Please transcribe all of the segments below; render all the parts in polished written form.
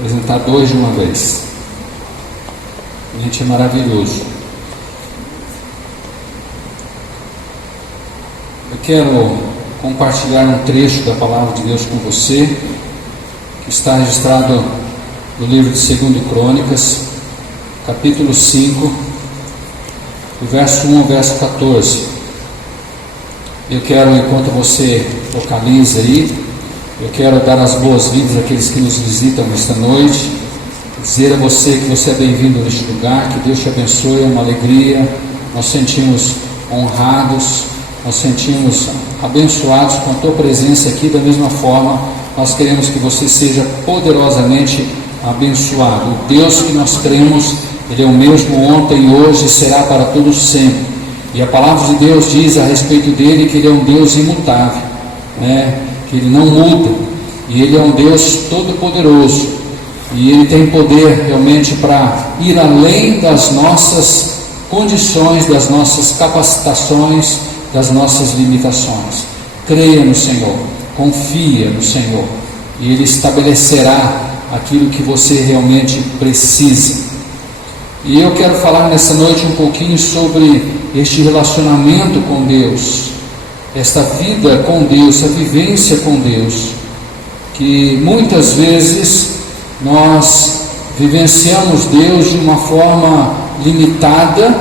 apresentar dois de uma vez. Gente, é maravilhoso. Eu quero compartilhar um trecho da palavra de Deus com você, que está registrado no livro de 2 Crônicas, capítulo 5, do verso 1 ao verso 14. Eu quero, enquanto você localiza aí, eu quero dar as boas-vindas àqueles que nos visitam esta noite, dizer a você que você é bem-vindo neste lugar, que Deus te abençoe, é uma alegria, nós sentimos honrados, nós sentimos abençoados com a tua presença aqui. Da mesma forma, nós queremos que você seja poderosamente abençoado. O Deus que nós cremos, Ele é o mesmo ontem, hoje e será para todos sempre. E a palavra de Deus diz a respeito dele que Ele é um Deus imutável, que Ele não muda, e Ele é um Deus todo-poderoso, e Ele tem poder realmente para ir além das nossas condições, das nossas capacitações, das nossas limitações. Creia no Senhor, confia no Senhor, e Ele estabelecerá aquilo que você realmente precisa. E eu quero falar nessa noite um pouquinho sobre este relacionamento com Deus, esta vida com Deus, essa vivência com Deus, que muitas vezes nós vivenciamos Deus de uma forma limitada,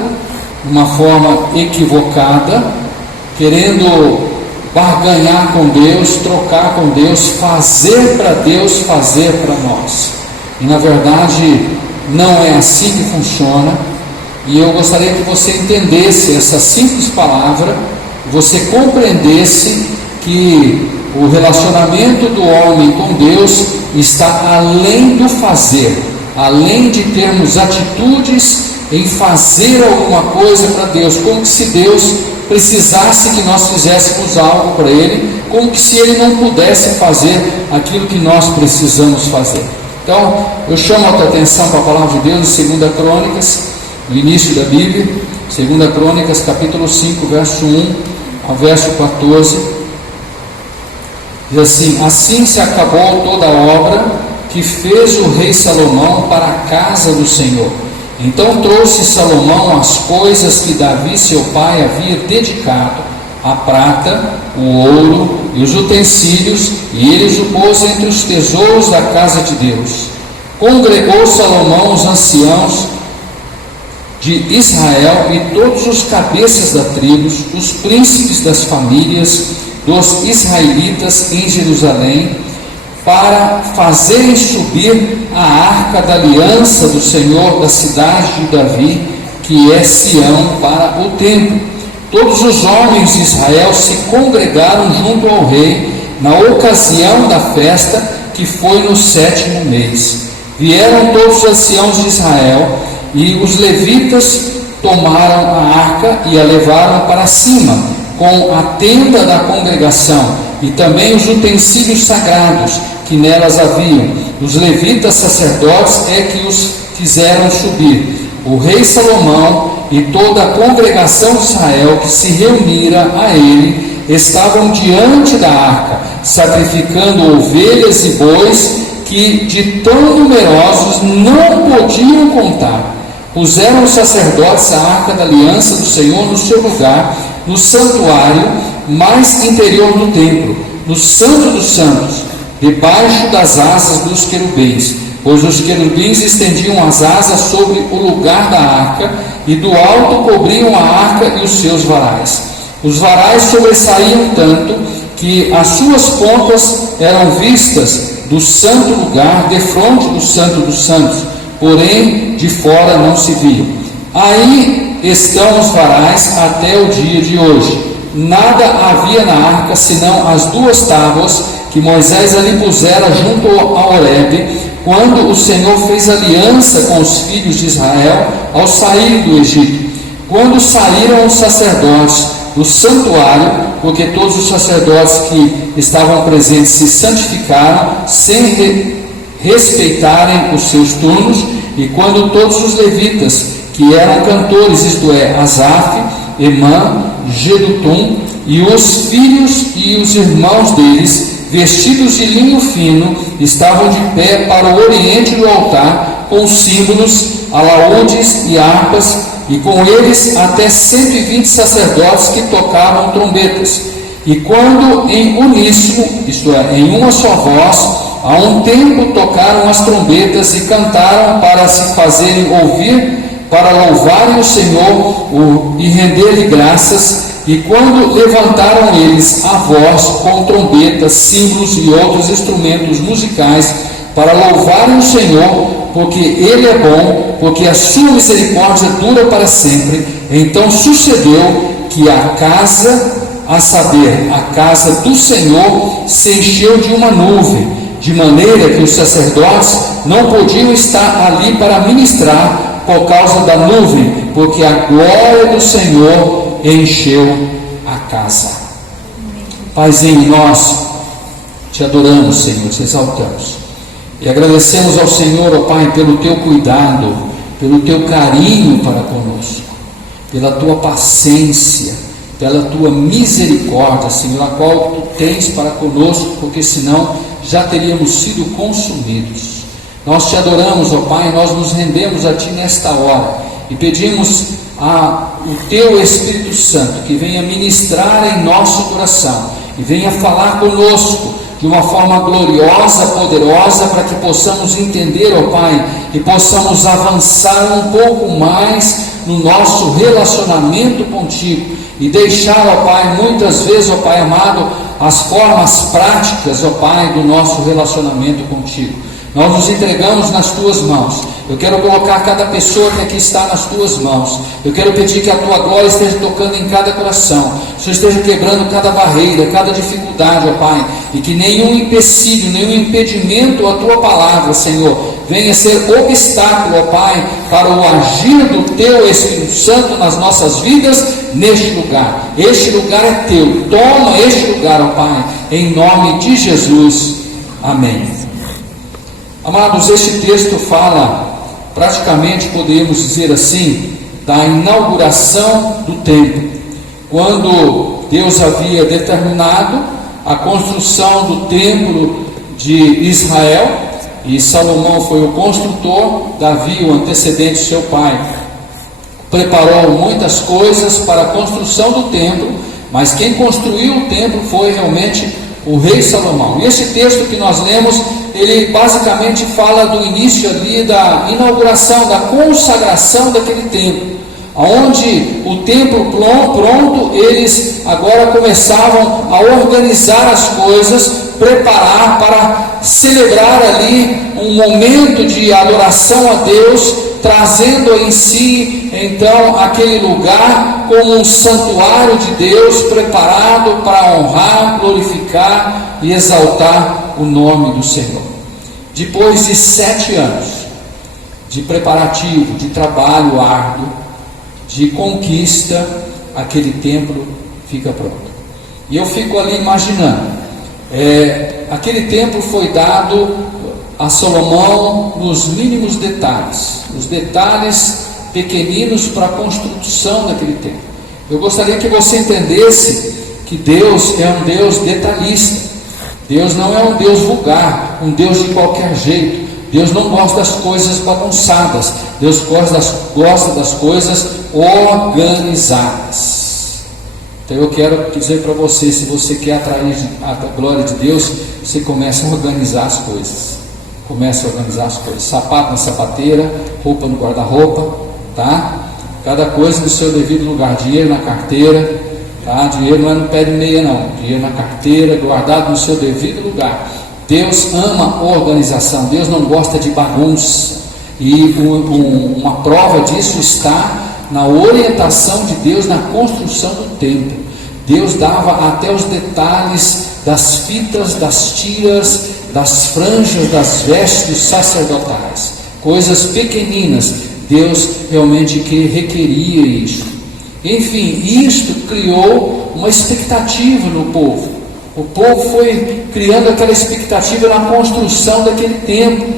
uma forma equivocada, querendo barganhar com Deus, trocar com Deus, fazer para Deus, fazer para nós. E na verdade não é assim que funciona. E eu gostaria que você entendesse essa simples palavra, você compreendesse que o relacionamento do homem com Deus está além do fazer, além de termos atitudes em fazer alguma coisa para Deus, como se Deus precisasse que nós fizéssemos algo para Ele, como que se Ele não pudesse fazer aquilo que nós precisamos fazer. Então, eu chamo a tua atenção para a palavra de Deus em 2 Crônicas, no início da Bíblia, 2 Crônicas, capítulo 5, verso 1 ao verso 14, diz assim: assim se acabou toda a obra que fez o rei Salomão para a casa do Senhor. Então trouxe Salomão as coisas que Davi seu pai havia dedicado, a prata, o ouro e os utensílios, e eles o pôs entre os tesouros da casa de Deus. Congregou Salomão os anciãos de Israel e todos os cabeças das tribos, os príncipes das famílias dos israelitas em Jerusalém, para fazerem subir a arca da aliança do Senhor da cidade de Davi, que é Sião, para o templo. Todos os homens de Israel se congregaram junto ao rei na ocasião da festa, que foi no 7º mês. Vieram todos os anciãos de Israel, e os levitas tomaram a arca e a levaram para cima, com a tenda da congregação, e também os utensílios sagrados que nelas haviam. Os levitas sacerdotes é que os fizeram subir. O rei Salomão e toda a congregação de Israel que se reunira a ele estavam diante da arca, sacrificando ovelhas e bois que de tão numerosos não podiam contar. Puseram os sacerdotes a arca da aliança do Senhor no seu lugar, no santuário mais interior do templo, no santo dos santos, debaixo das asas dos querubins, pois os querubins estendiam as asas sobre o lugar da arca, e do alto cobriam a arca e os seus varais. Os varais sobressaíam tanto que as suas pontas eram vistas do santo lugar, defronte do santo dos santos, porém de fora não se viam. Aí estão os varais até o dia de hoje. Nada havia na arca senão as 2 tábuas que Moisés ali pusera junto a Horebe, quando o Senhor fez aliança com os filhos de Israel ao sair do Egito. Quando saíram os sacerdotes do santuário, porque todos os sacerdotes que estavam presentes se santificaram sem respeitarem os seus turnos, e quando todos os levitas que eram cantores, isto é, Asaf, Emã, Jedutum, e os filhos e os irmãos deles vestidos de linho fino, estavam de pé para o oriente do altar, com símbolos, alaúdes e harpas, e com eles até 120 sacerdotes que tocavam trombetas. E quando em uníssono, isto é, em uma só voz, a um tempo tocaram as trombetas e cantaram para se fazerem ouvir, para louvarem o Senhor e render-lhe graças. E quando levantaram eles a voz com trombetas, símbolos e outros instrumentos musicais, para louvarem o Senhor, porque Ele é bom, porque a sua misericórdia dura para sempre, então sucedeu que a casa, a saber, a casa do Senhor, se encheu de uma nuvem, de maneira que os sacerdotes não podiam estar ali para ministrar por causa da nuvem, porque a glória do Senhor encheu a casa. Paizinho, nós te adoramos, Senhor, te exaltamos e agradecemos ao Senhor, ó Pai, pelo teu cuidado, pelo teu carinho para conosco, pela tua paciência, pela tua misericórdia, Senhor, a qual tu tens para conosco, porque senão já teríamos sido consumidos. Nós te adoramos, ó Pai, nós nos rendemos a ti nesta hora e pedimos o teu Espírito Santo que venha ministrar em nosso coração e venha falar conosco de uma forma gloriosa, poderosa, para que possamos entender, ó Pai, e possamos avançar um pouco mais no nosso relacionamento contigo e deixar, ó Pai, muitas vezes, ó Pai amado, as formas práticas, ó Pai, do nosso relacionamento contigo. Nós nos entregamos nas tuas mãos. Eu quero colocar cada pessoa que aqui está nas tuas mãos. Eu quero pedir que a tua glória esteja tocando em cada coração. O Senhor esteja quebrando cada barreira, cada dificuldade, ó Pai. E que nenhum empecilho, nenhum impedimento à tua palavra, Senhor, venha ser obstáculo, ó Pai, para o agir do teu Espírito Santo nas nossas vidas neste lugar. Este lugar é teu. Toma este lugar, ó Pai, em nome de Jesus. Amém. Amados, este texto fala, praticamente podemos dizer assim, da inauguração do templo, quando Deus havia determinado a construção do templo de Israel, e Salomão foi o construtor, Davi, o antecedente de seu pai, preparou muitas coisas para a construção do templo, mas quem construiu o templo foi realmente o rei Salomão. E esse texto que nós lemos, ele basicamente fala do início ali da inauguração, da consagração daquele templo, onde o templo pronto, eles agora começavam a organizar as coisas, preparar para celebrar ali um momento de adoração a Deus, trazendo em si então aquele lugar como um santuário de Deus, preparado para honrar, glorificar e exaltar o nome do Senhor. Depois de 7 anos de preparativo, de trabalho árduo, de conquista, aquele templo fica pronto. E eu fico ali imaginando, aquele templo foi dado a Salomão nos mínimos detalhes, os detalhes pequeninos para a construção daquele templo. Eu gostaria que você entendesse que Deus é um Deus detalhista. Deus não é um Deus vulgar, um Deus de qualquer jeito. Deus não gosta das coisas bagunçadas. Deus gosta das coisas organizadas. Então eu quero dizer para você, se você quer atrair a glória de Deus, você começa a organizar as coisas. Começa a organizar as coisas. Sapato na sapateira, roupa no guarda-roupa, tá? Cada coisa no seu devido lugar. Dinheiro na carteira, tá? Dinheiro não é no pé de meia não. Dinheiro na carteira, guardado no seu devido lugar. Deus ama organização. Deus não gosta de bagunça. E uma prova disso está na orientação de Deus na construção do templo. Deus dava até os detalhes das fitas, das tiras, das franjas, das vestes sacerdotais, coisas pequeninas. Deus realmente que requeria isso. Enfim, isto criou uma expectativa no povo. O povo foi criando aquela expectativa na construção daquele templo.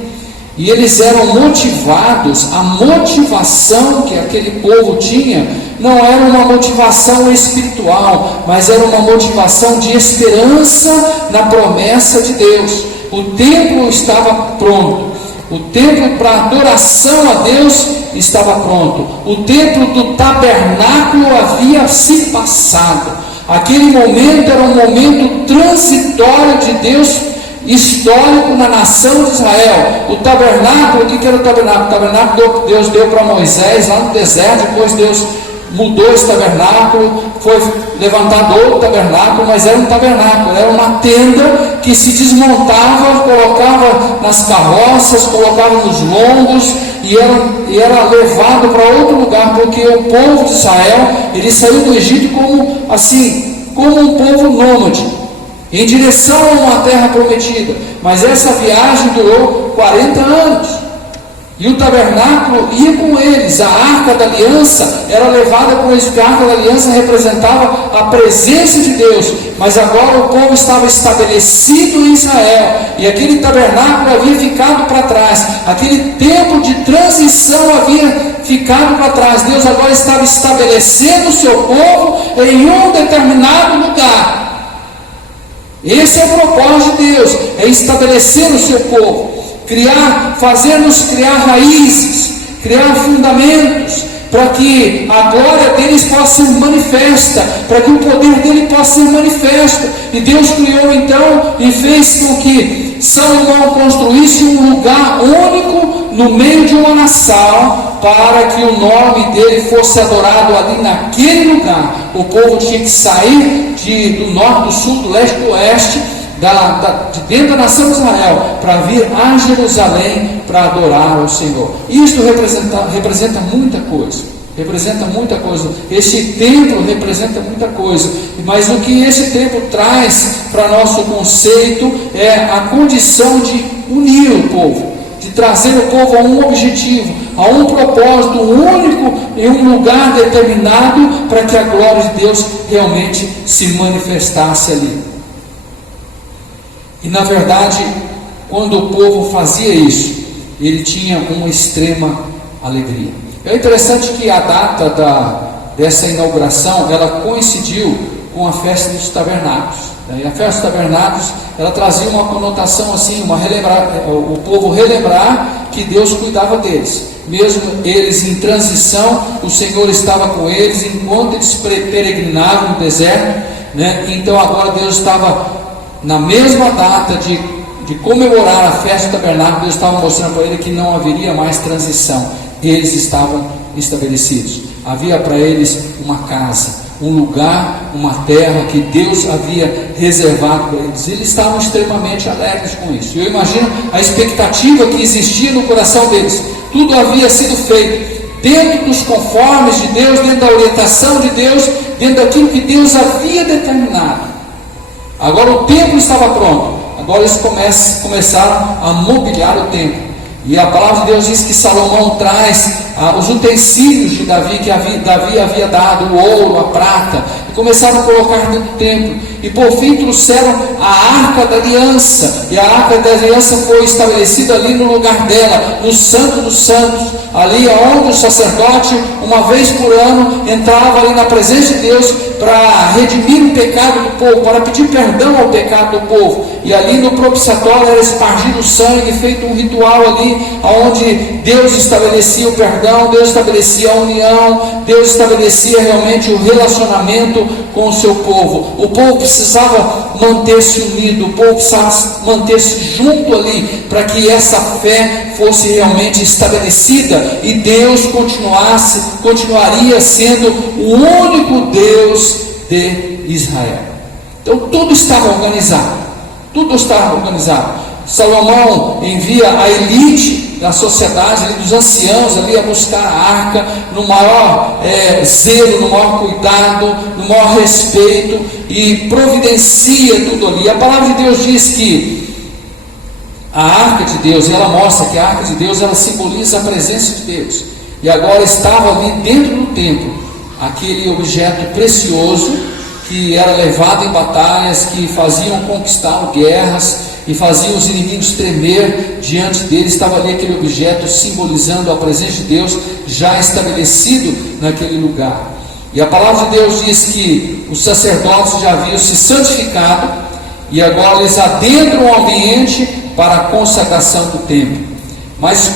E eles eram motivados, a motivação que aquele povo tinha não era uma motivação espiritual, mas era uma motivação de esperança na promessa de Deus. O templo estava pronto, o templo para adoração a Deus estava pronto, o templo do tabernáculo havia se passado. Aquele momento era um momento transitório de Deus, histórico na nação de Israel. O tabernáculo, o que era o tabernáculo? O tabernáculo Deus deu para Moisés lá no deserto, depois Deus mudou esse tabernáculo, foi levantado outro tabernáculo, mas era um tabernáculo, era uma tenda que se desmontava, colocava nas carroças, colocava nos lombos e era levado para outro lugar, porque o povo de Israel, ele saiu do Egito como um povo nômade, em direção a uma terra prometida, mas essa viagem durou 40 anos, e o tabernáculo ia com eles, a arca da aliança era levada com eles, porque a arca da aliança representava a presença de Deus, mas agora o povo estava estabelecido em Israel, e aquele tabernáculo havia ficado para trás, aquele tempo de transição havia ficado para trás. Deus agora estava estabelecendo o seu povo em um determinado lugar. Esse é o propósito de Deus, é estabelecer o seu povo, fazer-nos criar raízes, criar fundamentos, para que a glória deles possa ser manifesta, para que o poder dele possa ser manifesto. E Deus criou então e fez com que Salomão construísse um lugar único no meio de uma nação, para que o nome dele fosse adorado ali naquele lugar. O povo tinha que sair do norte, do sul, do leste, do oeste, de dentro da nação de Israel, para vir a Jerusalém para adorar ao Senhor. Isto representa muita coisa. Representa muita coisa. Esse templo representa muita coisa. Mas o que esse templo traz para nosso conceito é a condição de unir o povo, de trazer o povo a um objetivo, a um propósito único, em um lugar determinado, para que a glória de Deus realmente se manifestasse ali. E na verdade, quando o povo fazia isso, ele tinha uma extrema alegria. É interessante que a data dessa inauguração, ela coincidiu com a festa dos tabernáculos. E a festa dos tabernáculos, ela trazia uma conotação assim, o povo relembrar que Deus cuidava deles. Mesmo eles em transição, o Senhor estava com eles enquanto eles peregrinavam no deserto, né? Então agora Deus estava na mesma data de comemorar a festa do tabernáculo. Deus estava mostrando para ele que não haveria mais transição, eles estavam estabelecidos, havia para eles uma casa, um lugar, uma terra que Deus havia reservado para eles. Eles estavam extremamente alegres com isso. Eu imagino a expectativa que existia no coração deles. Tudo havia sido feito dentro dos conformes de Deus, dentro da orientação de Deus, dentro daquilo que Deus havia determinado. Agora o templo estava pronto, agora eles começaram a mobiliar o templo. E a palavra de Deus diz que Salomão traz os utensílios de Davi, que Davi havia dado, o ouro, a prata, e começaram a colocar dentro do templo. E por fim trouxeram a arca da aliança, e a arca da aliança foi estabelecida ali no lugar dela, no Santo dos Santos, ali onde o sacerdote, uma vez por ano, entrava ali na presença de Deus para redimir o pecado do povo, para pedir perdão ao pecado do povo. E ali no propiciatório era espargido o sangue, feito um ritual ali, onde Deus estabelecia o perdão, Deus estabelecia a união, Deus estabelecia realmente o relacionamento com o seu povo. O povo precisava manter-se unido, o povo precisava manter-se junto ali, para que essa fé fosse realmente estabelecida, e Deus continuaria sendo o único Deus de Israel. Então tudo estava organizado, Salomão envia a elite da sociedade, ali, dos anciãos, ali, a buscar a arca, no maior zelo, no maior cuidado, no maior respeito, e providencia tudo ali. A palavra de Deus diz que a arca de Deus, ela mostra que a arca de Deus, ela simboliza a presença de Deus, e agora estava ali dentro do templo, aquele objeto precioso, que era levado em batalhas que faziam conquistar guerras, e faziam os inimigos tremer diante deles. Estava ali aquele objeto simbolizando a presença de Deus já estabelecido naquele lugar. E a palavra de Deus diz que os sacerdotes já haviam se santificado e agora eles adentram o ambiente para a consagração do templo. Mas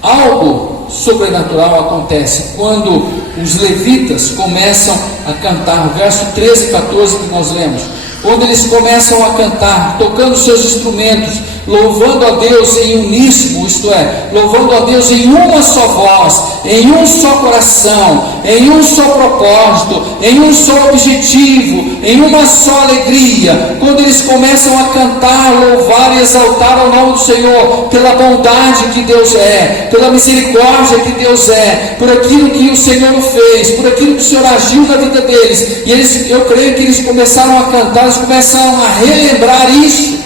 algo sobrenatural acontece quando os levitas começam a cantar. O verso 13 e 14 que nós lemos, quando eles começam a cantar, tocando seus instrumentos, louvando a Deus em uníssono, isto é, louvando a Deus em uma só voz, em um só coração, em um só propósito, em um só objetivo, em uma só alegria. Quando eles começam a cantar, louvar e exaltar o nome do Senhor, pela bondade que Deus é, pela misericórdia que Deus é, por aquilo que o Senhor fez, por aquilo que o Senhor agiu na vida deles, e eles, eu creio que eles começaram a cantar, eles começaram a relembrar isso.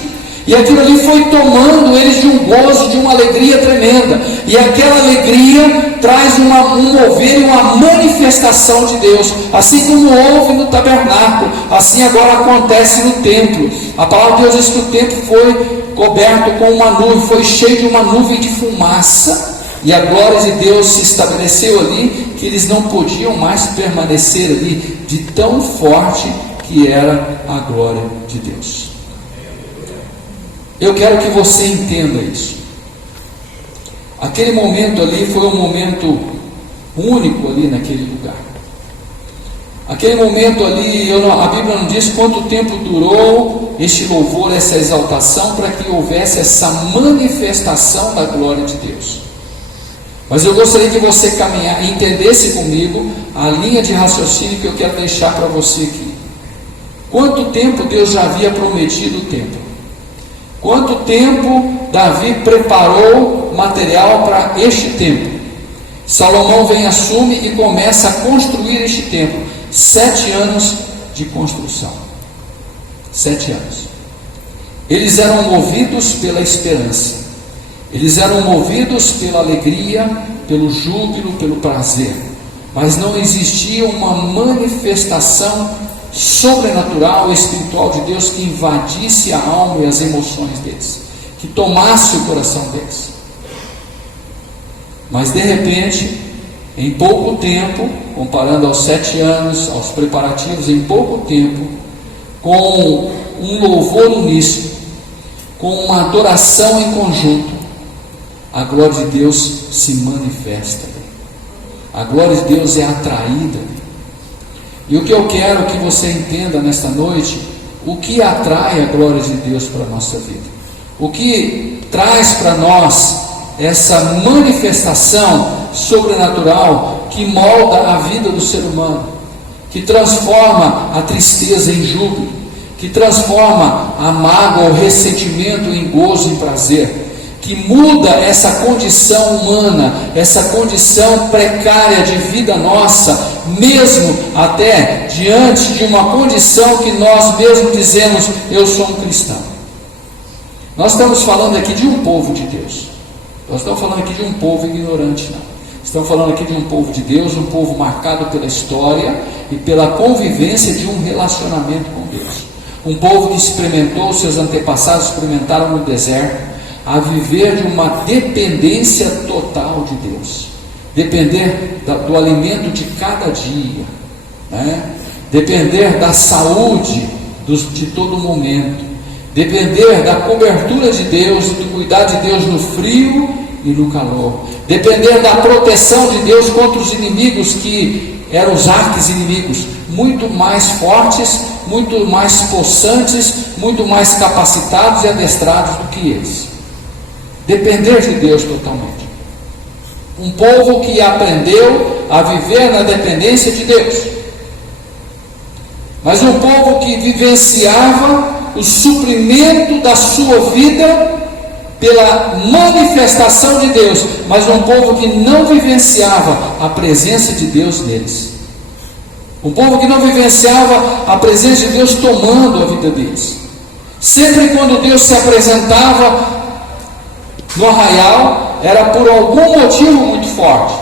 E aquilo ali foi tomando eles de um gozo, de uma alegria tremenda. E aquela alegria traz um mover e uma manifestação de Deus. Assim como houve no tabernáculo, assim agora acontece no templo. A palavra de Deus diz que o templo foi coberto com uma nuvem, foi cheio de uma nuvem de fumaça. E a glória de Deus se estabeleceu ali, que eles não podiam mais permanecer ali, de tão forte que era a glória de Deus. Eu quero que você entenda isso. Aquele momento ali foi um momento único ali naquele lugar. Aquele momento ali, a Bíblia não diz quanto tempo durou este louvor, essa exaltação, para que houvesse essa manifestação da glória de Deus. Mas eu gostaria que você entendesse comigo a linha de raciocínio que eu quero deixar para você aqui. Quanto tempo Deus já havia prometido o templo? Quanto tempo Davi preparou material para este templo? Salomão vem, assume e começa a construir este templo. 7 anos de construção. 7 anos. Eles eram movidos pela esperança. Eles eram movidos pela alegria, pelo júbilo, pelo prazer. Mas não existia uma manifestação sobrenatural, espiritual de Deus que invadisse a alma e as emoções deles, que tomasse o coração deles. Mas de repente, em pouco tempo, comparando aos 7 anos, aos preparativos, em pouco tempo, com um louvor uníssono, com uma adoração em conjunto, a glória de Deus se manifesta. A glória de Deus é atraída. E o que eu quero que você entenda nesta noite, o que atrai a glória de Deus para a nossa vida, o que traz para nós essa manifestação sobrenatural que molda a vida do ser humano, que transforma a tristeza em júbilo, que transforma a mágoa, o ressentimento em gozo e prazer, que muda essa condição humana, essa condição precária de vida nossa, mesmo até diante de uma condição que nós mesmos dizemos, eu sou um cristão. Nós estamos falando aqui de um povo de Deus. Nós estamos falando aqui de um povo ignorante, não. Estamos falando aqui de um povo de Deus, um povo marcado pela história e pela convivência de um relacionamento com Deus. Um povo que experimentou, seus antepassados experimentaram no deserto, a viver de uma dependência total de Deus, depender do alimento de cada dia, né? Depender da saúde de todo momento, depender da cobertura de Deus e do cuidado de Deus no frio e no calor, depender da proteção de Deus contra os inimigos que eram os arqui-inimigos, muito mais fortes, muito mais possantes, muito mais capacitados e adestrados do que eles. Depender de Deus totalmente. Um povo que aprendeu a viver na dependência de Deus, mas um povo que vivenciava o suprimento da sua vida pela manifestação de Deus, mas um povo que não vivenciava a presença de Deus neles. Um povo que não vivenciava a presença de Deus tomando a vida deles. Sempre quando Deus se apresentava no arraial, era por algum motivo muito forte.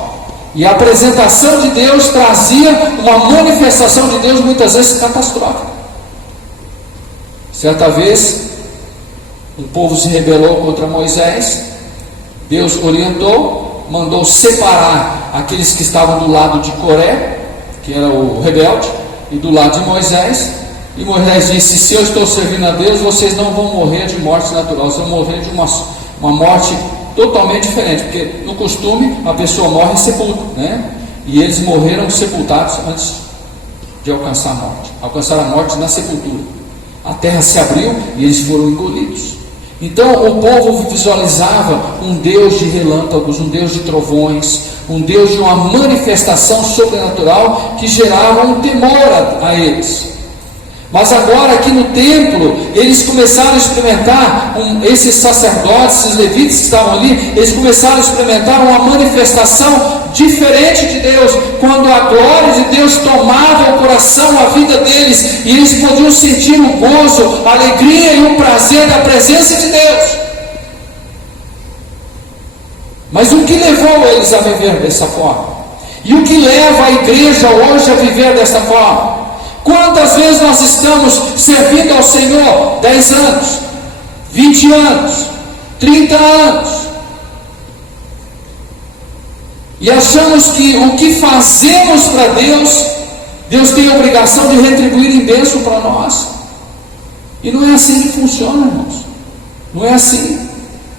E a apresentação de Deus trazia uma manifestação de Deus muitas vezes catastrófica. Certa vez, um povo se rebelou contra Moisés. Deus orientou, mandou separar aqueles que estavam do lado de Coré, que era o rebelde, e do lado de Moisés. E Moisés disse: se eu estou servindo a Deus, vocês não vão morrer de morte natural, vocês vão morrer de uma morte totalmente diferente, porque no costume a pessoa morre em sepulcro, né? E eles morreram sepultados antes de alcançar a morte, alcançaram a morte na sepultura. A terra se abriu e eles foram engolidos. Então o povo visualizava um Deus de relâmpagos, um Deus de trovões, um Deus de uma manifestação sobrenatural que gerava um temor a eles. Mas agora aqui no templo, eles começaram a experimentar, esses sacerdotes, esses levitas que estavam ali, eles começaram a experimentar uma manifestação diferente de Deus, quando a glória de Deus tomava o coração, a vida deles, e eles podiam sentir o gozo, a alegria e o prazer da presença de Deus. Mas o que levou eles a viver dessa forma? E o que leva a igreja hoje a viver dessa forma? Quantas vezes nós estamos servindo ao Senhor 10 anos, 20 anos, 30 anos, e achamos que o que fazemos para Deus, Deus tem a obrigação de retribuir em bênção para nós. E não é assim que funciona, irmãos. Não é assim.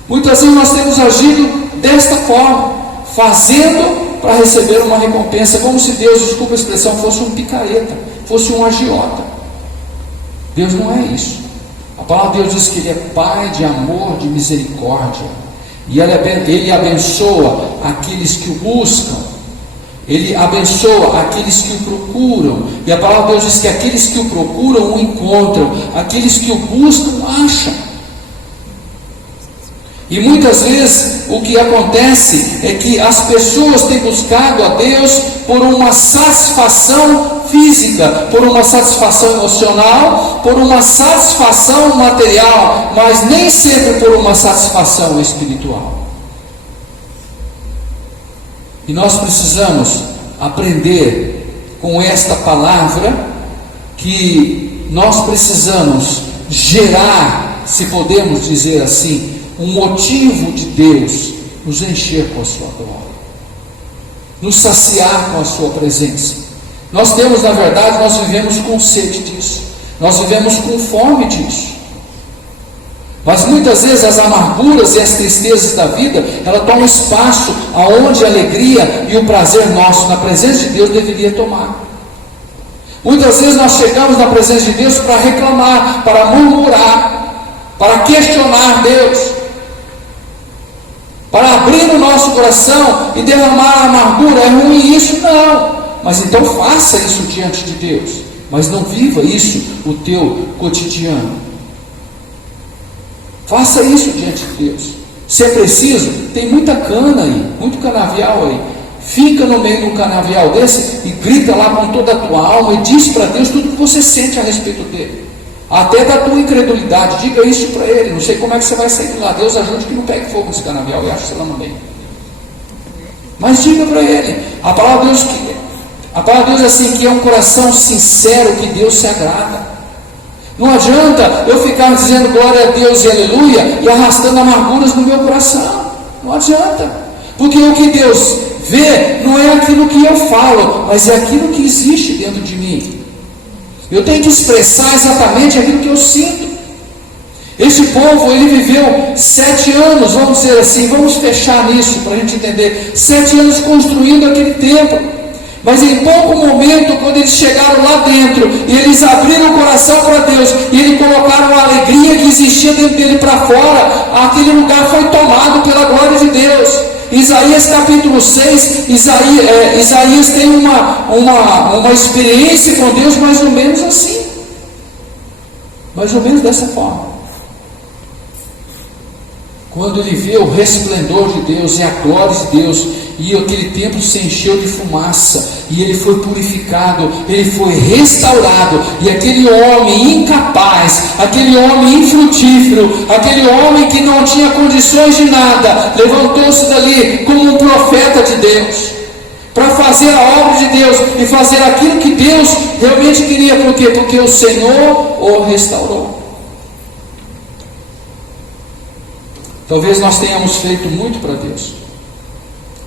Muitas vezes nós temos agido desta forma, fazendo para receber uma recompensa, como se Deus, desculpa a expressão, fosse um picareta, fosse um agiota. Deus não é isso. A palavra de Deus diz que Ele é Pai de amor, de misericórdia, e Ele abençoa aqueles que o buscam, Ele abençoa aqueles que o procuram, e a palavra de Deus diz que aqueles que o procuram o encontram, aqueles que o buscam acham. E muitas vezes o que acontece é que as pessoas têm buscado a Deus por uma satisfação física, por uma satisfação emocional, por uma satisfação material, mas nem sempre por uma satisfação espiritual. E nós precisamos aprender com esta palavra que nós precisamos gerar, se podemos dizer assim, um motivo de Deus nos encher com a sua glória, nos saciar com a sua presença. Nós temos, na verdade, nós vivemos com sede disso, nós vivemos com fome disso. Mas muitas vezes as amarguras e as tristezas da vida, ela toma espaço aonde a alegria e o prazer nosso na presença de Deus deveria tomar. Muitas vezes nós chegamos na presença de Deus para reclamar, para murmurar, para questionar Deus, para abrir o nosso coração e derramar a amargura. É ruim isso? Não. Mas então faça isso diante de Deus, mas não viva isso o teu cotidiano. Faça isso diante de Deus. Se é preciso, tem muita cana aí, muito canavial aí. Fica no meio de um canavial desse e grita lá com toda a tua alma e diz para Deus tudo o que você sente a respeito dele, até da tua incredulidade. Diga isso para Ele. Não sei como é que você vai sair de lá. Deus ajude que não pegue fogo nesse canavial e ache você lá no meio. Mas diga para Ele. A palavra de Deus é assim, que é um coração sincero que Deus se agrada. Não adianta eu ficar dizendo glória a Deus e aleluia e arrastando amarguras no meu coração. Não adianta. Porque o que Deus vê não é aquilo que eu falo, mas é aquilo que existe dentro de mim. Eu tenho que expressar exatamente aquilo que eu sinto. Esse povo, ele viveu 7 anos, vamos dizer assim, vamos fechar nisso para a gente entender, 7 anos construindo aquele templo. Mas em pouco momento, quando eles chegaram lá dentro, e eles abriram o coração para Deus, e eles colocaram a alegria que existia dentro dele para fora, aquele lugar foi tomado pela glória de Deus. Isaías capítulo 6, Isaías tem uma experiência com Deus mais ou menos assim, mais ou menos dessa forma. Quando ele vê o resplendor de Deus e a glória de Deus, e aquele templo se encheu de fumaça, e ele foi purificado, ele foi restaurado, e aquele homem incapaz, aquele homem infrutífero, aquele homem que não tinha condições de nada, levantou-se dali como um profeta de Deus, para fazer a obra de Deus, e fazer aquilo que Deus realmente queria. Por quê? Porque o Senhor o restaurou. Talvez nós tenhamos feito muito para Deus,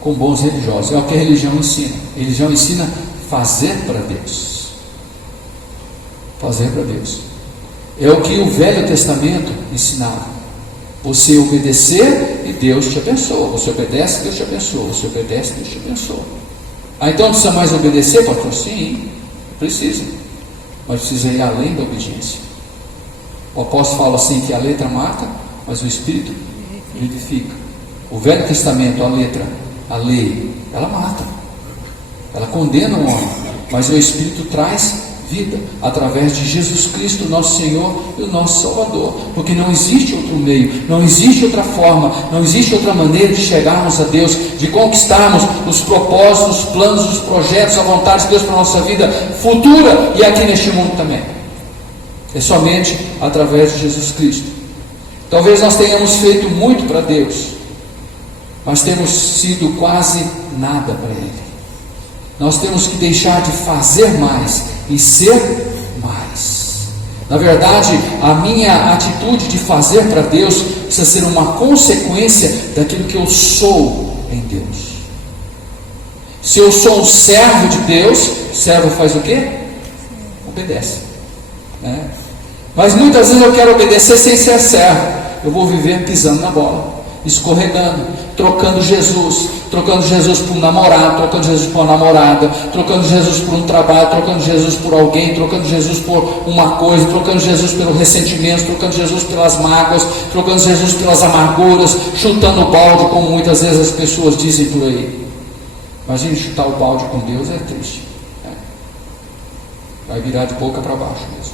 com bons religiosos. É o que a religião ensina. A religião ensina fazer para Deus. Fazer para Deus. É o que o Velho Testamento ensinava. Você obedecer e Deus te abençoa. Você obedece, Deus te abençoa. Você obedece, Deus te abençoa. Então precisa mais obedecer, pastor? Sim, precisa. Mas precisa ir além da obediência. O apóstolo fala assim que a letra mata, mas o Espírito vivifica. O Velho Testamento, a letra, a lei, ela mata. Ela condena o homem. Mas o Espírito traz vida, através de Jesus Cristo, nosso Senhor e o nosso Salvador, porque não existe outro meio, não existe outra forma, não existe outra maneira de chegarmos a Deus, de conquistarmos os propósitos, os planos, os projetos, a vontade de Deus para a nossa vida futura e aqui neste mundo também. É somente através de Jesus Cristo. Talvez nós tenhamos feito muito para Deus, mas temos sido quase nada para Ele. Nós temos que deixar de fazer mais e ser mais. Na verdade, a minha atitude de fazer para Deus precisa ser uma consequência daquilo que eu sou em Deus. Se eu sou um servo de Deus, servo faz o quê? Obedece, né? Mas muitas vezes eu quero obedecer sem ser servo. Eu vou viver pisando na bola, escorregando, trocando Jesus por um namorado, trocando Jesus por uma namorada, trocando Jesus por um trabalho, trocando Jesus por alguém, trocando Jesus por uma coisa, trocando Jesus pelo ressentimento, trocando Jesus pelas mágoas, trocando Jesus pelas amarguras, chutando o balde, como muitas vezes as pessoas dizem por aí. Imagine chutar o balde com Deus, é triste, né? Vai virar de boca para baixo mesmo.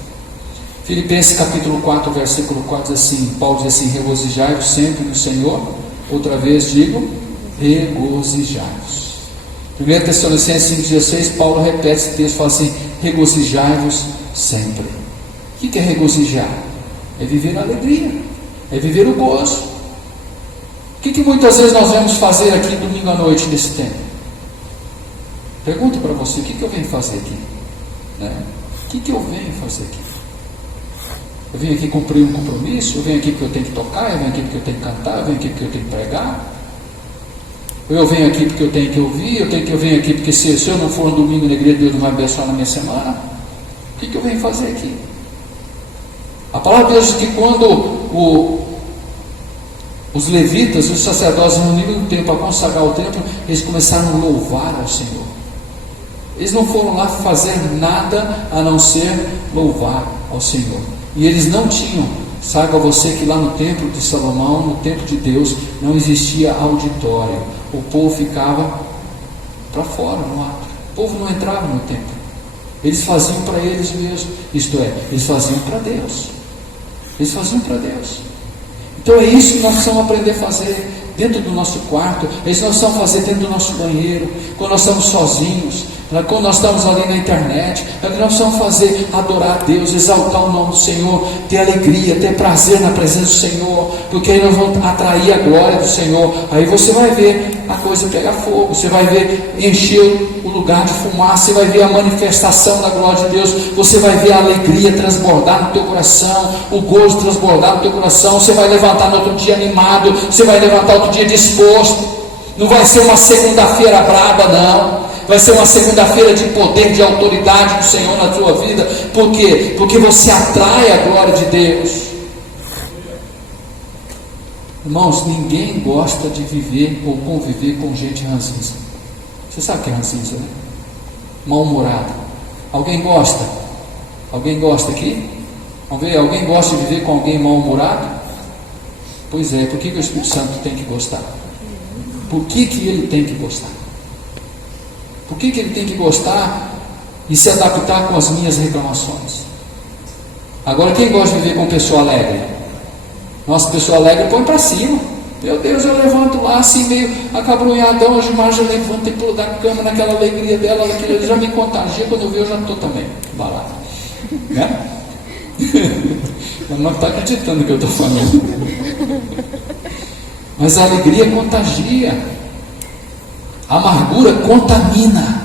Filipenses capítulo 4, versículo 4 diz assim, Paulo diz assim: regozijai-vos sempre no Senhor. Outra vez digo, regozijai-vos. 1 Tessalonicenses 5,16, Paulo repete esse texto, fala assim: regozijai-vos sempre. O que é regozijar? É viver a alegria, é viver o gozo. O que muitas vezes nós vamos fazer aqui domingo à noite nesse tempo? Pergunta para você: o que eu venho fazer aqui? Né? O que eu venho fazer aqui? Eu venho aqui cumprir um compromisso, eu venho aqui porque eu tenho que tocar, eu venho aqui porque eu tenho que cantar, eu venho aqui porque eu tenho que pregar, ou eu venho aqui porque eu tenho que ouvir, eu venho aqui porque se eu não for no domingo na igreja, Deus não vai abençoar na minha semana. O que eu venho fazer aqui? A palavra de Deus diz que quando os levitas, os sacerdotes reuniram no templo para consagrar o templo, eles começaram a louvar ao Senhor. Eles não foram lá fazer nada a não ser louvar ao Senhor. E eles não tinham, saiba você que lá no templo de Salomão, no templo de Deus, não existia auditório. O povo ficava para fora, no ato. O povo não entrava no templo. Eles faziam para eles mesmos, isto é, eles faziam para Deus. Eles faziam para Deus. Então é isso que nós precisamos aprender a fazer dentro do nosso quarto, é isso que nós precisamos fazer dentro do nosso banheiro, quando nós estamos sozinhos, quando nós estamos ali na internet, é o que nós precisamos fazer: adorar a Deus, exaltar o nome do Senhor, ter alegria, ter prazer na presença do Senhor, porque aí nós vamos atrair a glória do Senhor. Aí você vai ver a coisa pegar fogo, você vai ver encher o lugar de fumaça, você vai ver a manifestação da glória de Deus, você vai ver a alegria transbordar no teu coração, o gozo transbordar no teu coração, você vai levantar no outro dia animado, você vai levantar outro dia disposto. Não vai ser uma segunda-feira braba, não. Vai ser uma segunda-feira de poder, de autoridade do Senhor na tua vida. Por quê? Porque você atrai a glória de Deus. Irmãos, ninguém gosta de viver ou conviver com gente ranzinza. Você sabe o que é ranzinza, né? Mal-humorado. Alguém gosta? Alguém gosta aqui? Vamos ver, alguém gosta de viver com alguém mal-humorado? Pois é, por que o Espírito Santo tem que gostar? Por que ele tem que gostar? Por que ele tem que gostar e se adaptar com as minhas reclamações? Agora, quem gosta de viver com pessoa alegre? Nossa, pessoa alegre põe para cima. Meu Deus, eu levanto lá assim meio acabrunhadão, hoje mais eu levanto e pulo da cama naquela alegria dela, ela já me contagia, quando eu ver eu já estou também barato, né? Ela não está acreditando no que eu estou falando. Mas a alegria contagia, a amargura contamina,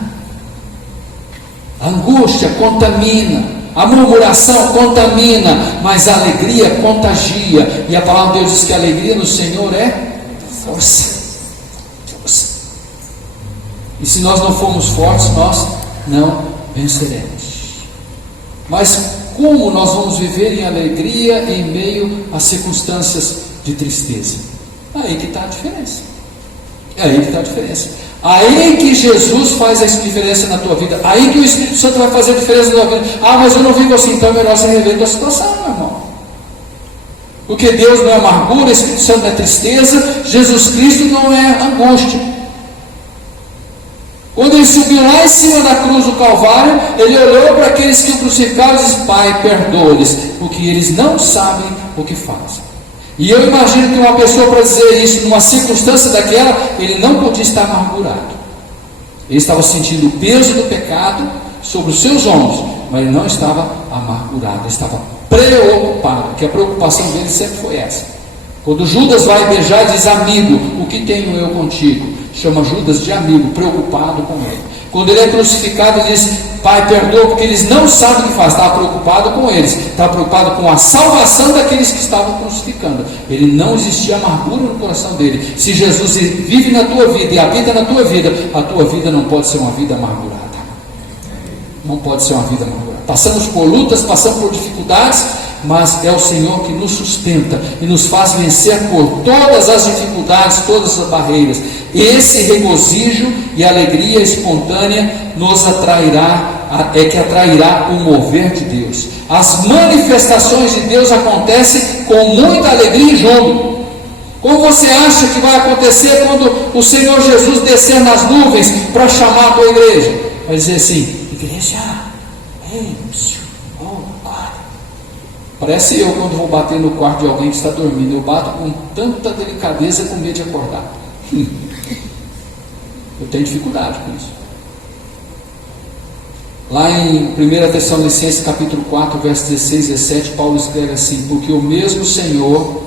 a angústia contamina, A murmuração contamina, mas a alegria contagia. E a palavra de Deus diz que a alegria no Senhor é força. Força. E se nós não formos fortes, nós não venceremos. Mas como nós vamos viver em alegria em meio a circunstâncias de tristeza? Aí que está a diferença. É aí que está a diferença. Aí que Jesus faz a diferença na tua vida. Aí que o Espírito Santo vai fazer a diferença na tua vida. Ah, mas eu não vivo assim, então é melhor você rever a tua situação, meu irmão. Porque Deus não é amargura, o Espírito Santo não é tristeza, Jesus Cristo não é angústia. Quando ele subiu lá em cima da cruz do Calvário, ele olhou para aqueles que o crucificaram e disse: Pai, perdoa-lhes, porque eles não sabem o que fazem. E eu imagino que uma pessoa, para dizer isso numa circunstância daquela, ele não podia estar amargurado. Ele estava sentindo o peso do pecado sobre os seus ombros, mas ele não estava amargurado, ele estava preocupado, que a preocupação dele sempre foi essa. Quando Judas vai beijar, diz: amigo, o que tenho eu contigo? Chama Judas de amigo, preocupado com ele. Quando ele é crucificado, ele diz: Pai, perdoa, porque eles não sabem o que faz. Estava preocupado com eles, estava preocupado com a salvação daqueles que estavam crucificando. Ele não existia amargura no coração dele. Se Jesus vive na tua vida e habita na tua vida, a tua vida não pode ser uma vida amargurada. Não pode ser uma vida amargurada. Passamos por lutas, passamos por dificuldades, mas é o Senhor que nos sustenta e nos faz vencer por todas as dificuldades, todas as barreiras. Esse regozijo e alegria espontânea nos atrairá, é que atrairá o mover de Deus. As manifestações de Deus acontecem com muita alegria e júbilo. Como você acha que vai acontecer quando o Senhor Jesus descer nas nuvens para chamar a tua igreja? Vai dizer assim: igreja, ei, parece eu quando vou bater no quarto de alguém que está dormindo. Eu bato com tanta delicadeza com medo de acordar. Eu tenho dificuldade com isso. Lá em 1 Tessalonicenses capítulo 4, versos 16 e 17, Paulo escreve assim: porque o mesmo Senhor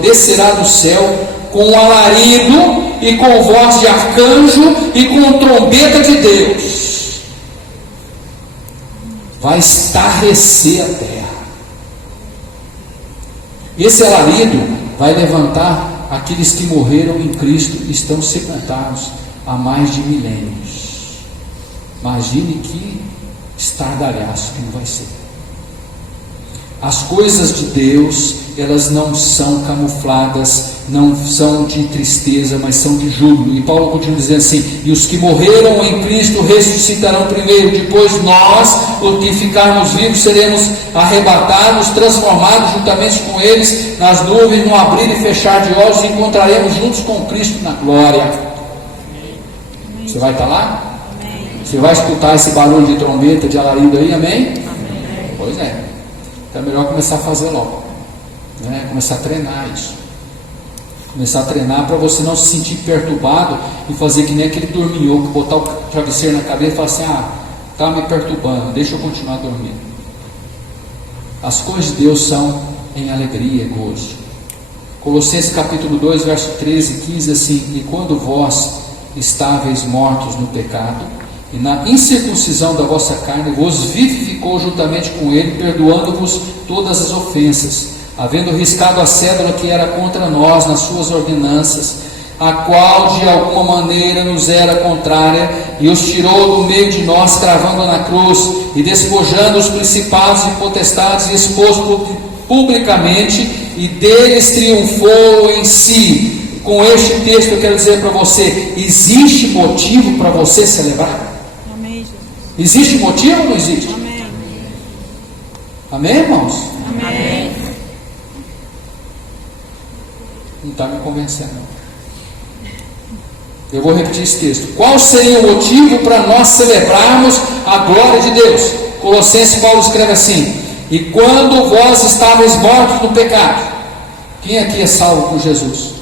descerá do céu com alarido e com voz de arcanjo e com trombeta de Deus. Vai estarrecer a terra. Esse alarido vai levantar aqueles que morreram em Cristo e estão sepultados há mais de milênios. Imagine que estardalhaço que não vai ser. As coisas de Deus, elas não são camufladas, não são de tristeza, mas são de júbilo. E Paulo continua dizendo assim: e os que morreram em Cristo ressuscitarão primeiro, depois nós, os que ficarmos vivos, seremos arrebatados, transformados juntamente com eles nas nuvens, no abrir e fechar de olhos, e encontraremos juntos com Cristo na glória. Você vai estar lá? Você vai escutar esse barulho de trombeta, de alarido aí, amém? Pois é. Então é melhor começar a fazer logo, né? Começar a treinar isso. Começar a treinar para você não se sentir perturbado e fazer que nem aquele dorminhoco, botar o travesseiro na cabeça e falar assim: ah, está me perturbando, deixa eu continuar dormindo. As coisas de Deus são em alegria e gozo. Colossenses capítulo 2, verso 13 e 15, assim: e quando vós estáveis mortos no pecado, e na incircuncisão da vossa carne, vos vivificou juntamente com ele, perdoando-vos todas as ofensas, havendo riscado a cédula que era contra nós nas suas ordenanças, a qual de alguma maneira nos era contrária, e os tirou do meio de nós, cravando na cruz, e despojando os principados e potestades, e expôs publicamente, e deles triunfou em si. Com este texto eu quero dizer para você: existe motivo para você celebrar? Existe motivo ou não existe? Amém. Amém, irmãos? Amém. Não está me convencendo. Eu vou repetir esse texto. Qual seria o motivo para nós celebrarmos a glória de Deus? Colossenses, Paulo escreve assim: e quando vós estáveis mortos no pecado. Quem aqui é salvo por Jesus?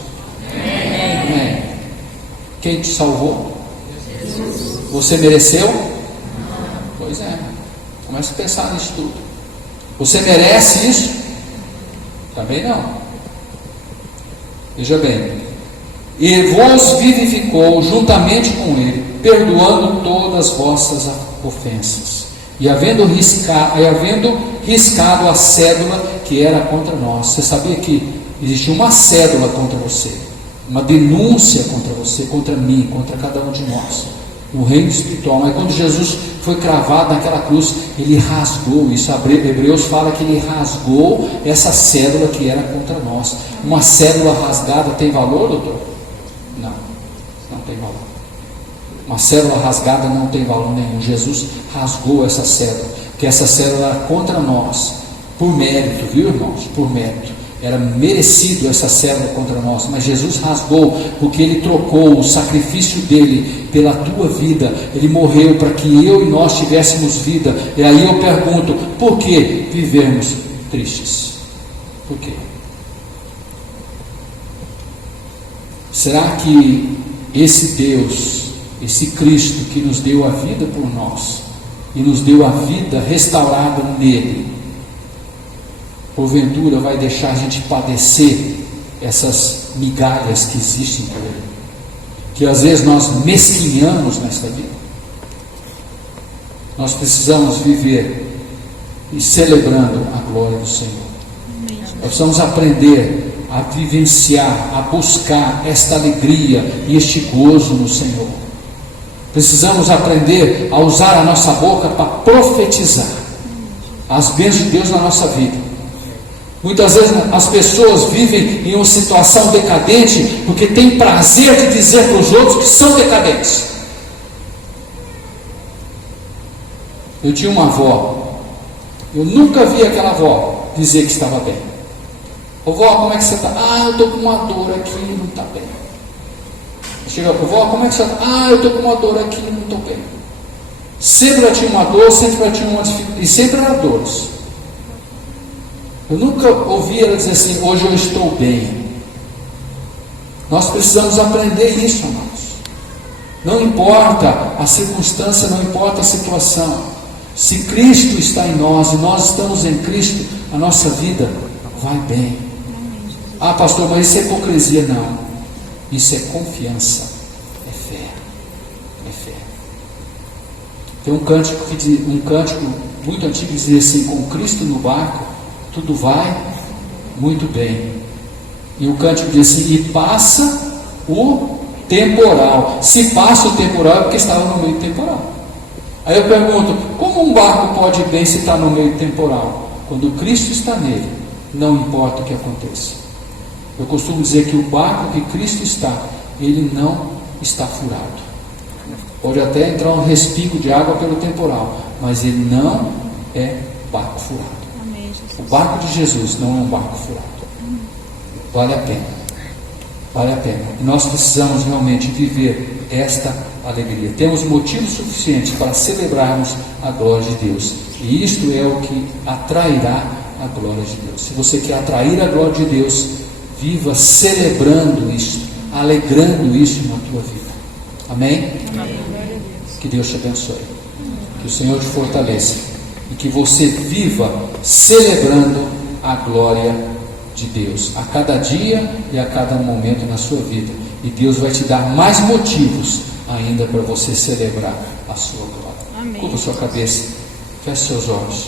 Amém. Quem te salvou? Jesus. Você mereceu? Pois é, comece a pensar nisso tudo. Você merece isso? Também não. Veja bem: e vos vivificou juntamente com ele, perdoando todas as vossas ofensas. e havendo riscado a cédula que era contra nós. Você sabia que existe uma cédula contra você, uma denúncia contra você, contra mim, contra cada um de nós, no reino espiritual. Mas quando Jesus foi cravado naquela cruz, ele rasgou isso. Hebreus fala que ele rasgou essa cédula que era contra nós. Uma cédula rasgada tem valor, doutor? Não, não tem valor. Uma cédula rasgada não tem valor nenhum. Jesus rasgou essa cédula, porque essa cédula era contra nós, por mérito, viu, irmãos? Por mérito. Era merecido essa cédula contra nós, mas Jesus rasgou, porque Ele trocou o sacrifício dele pela tua vida. Ele morreu para que eu e nós tivéssemos vida. E aí eu pergunto, por que vivemos tristes? Por quê? Será que esse Deus, esse Cristo que nos deu a vida por nós, e nos deu a vida restaurada nele, porventura vai deixar a gente padecer essas migalhas que existem por ele, que às vezes nós mesquinhamos nesta vida? Nós precisamos viver e celebrando a glória do Senhor. Nós precisamos aprender a vivenciar, a buscar esta alegria e este gozo no Senhor. Precisamos aprender a usar a nossa boca para profetizar as bênçãos de Deus na nossa vida. Muitas vezes as pessoas vivem em uma situação decadente porque tem prazer de dizer para os outros que são decadentes. Eu tinha uma avó, eu nunca vi aquela avó dizer que estava bem. Ô vó, como é que você está? Ah, eu estou com uma dor aqui, não está bem. Chega para a vó, como é que você está? Ah, eu estou com uma dor aqui, não estou bem. Sempre ela tinha uma dor, sempre ela tinha uma dificuldade, e sempre eram dores. Eu nunca ouvi ela dizer assim, hoje eu estou bem. Nós precisamos aprender isso, amados. Não importa a circunstância, não importa a situação. Se Cristo está em nós e nós estamos em Cristo, a nossa vida vai bem. Ah, pastor, mas isso é hipocrisia. Não. Isso é confiança. É fé. É fé. Tem um cântico muito antigo que dizia assim, com Cristo no barco, tudo vai muito bem. E o cântico diz assim, e passa o temporal. Se passa o temporal é porque estava no meio do temporal. Aí eu pergunto, como um barco pode ir bem se está no meio do temporal? Quando Cristo está nele, não importa o que aconteça. Eu costumo dizer que o barco que Cristo está, ele não está furado. Pode até entrar um respingo de água pelo temporal, mas ele não é barco furado. O barco de Jesus não é um barco furado. Vale a pena. Vale a pena. E nós precisamos realmente viver esta alegria. Temos motivos suficientes para celebrarmos a glória de Deus. E isto é o que atrairá a glória de Deus. Se você quer atrair a glória de Deus, viva celebrando isso, alegrando isso na tua vida. Amém? Amém. Que Deus te abençoe. Que o Senhor te fortaleça. E que você viva celebrando a glória de Deus a cada dia e a cada momento na sua vida. E Deus vai te dar mais motivos ainda para você celebrar a sua glória. Curva sua cabeça, feche seus olhos.